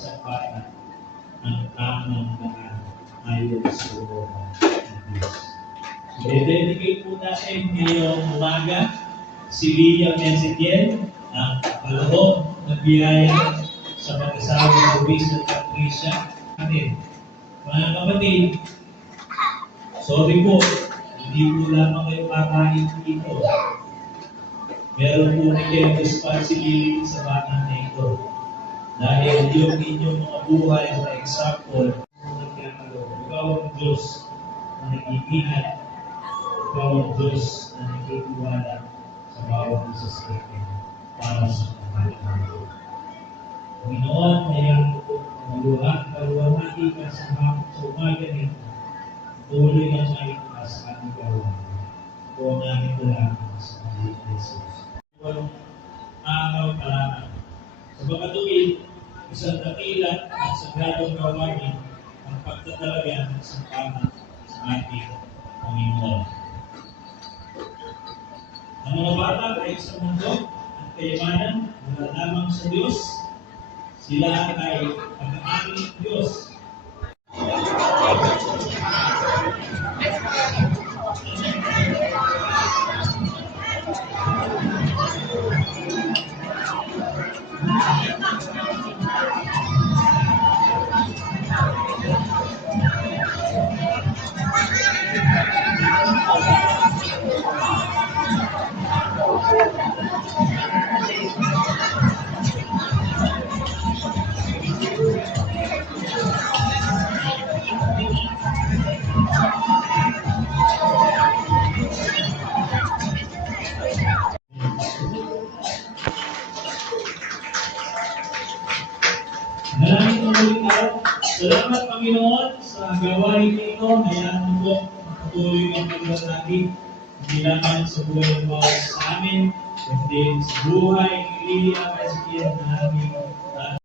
isang bata ng tamang daan ayon sa Roma ng Diyos. So, i-dedicate po natin ngayong umaga si Lia Mesekiel ang kaloob na biyaya sa mag-asawa ng Luis at Patricia. Mga kapatid, sorry po, hindi po lamang kayo kakain dito. Meron po na kayong responsibility sa bata na ito. Dahil yung inyong mga buhay na example, ikaw ang Diyos na nag-iingat, ikaw ang Diyos na nagtitiwala sa bawat isa sa atin para sa pangalaman. Panginoon, mayroon po kaluwalhati ka sa umaga nito. Tuloy na sa ito sa aming gawa. Ito namin kailangan sa Panginoon Jesus. Walang araw kailangan. Sa pagkatuwid, isang dakila at sagradong gawain ang pagtatalaga ng isang tama sa ating Panginoon. Ang mga bata ay sa mundo at kayamanan mula lamang sa Diyos. Sila ay pag-aaming Diyos. Maraming maraming araw. Salamat Panginoon sa gawain nito. Hayaan mo po patuloy ang paglalaki. Hindi lamang sa buhay ng bawat sa amin, kundi sa buhay ng Lia Mesekiel na aming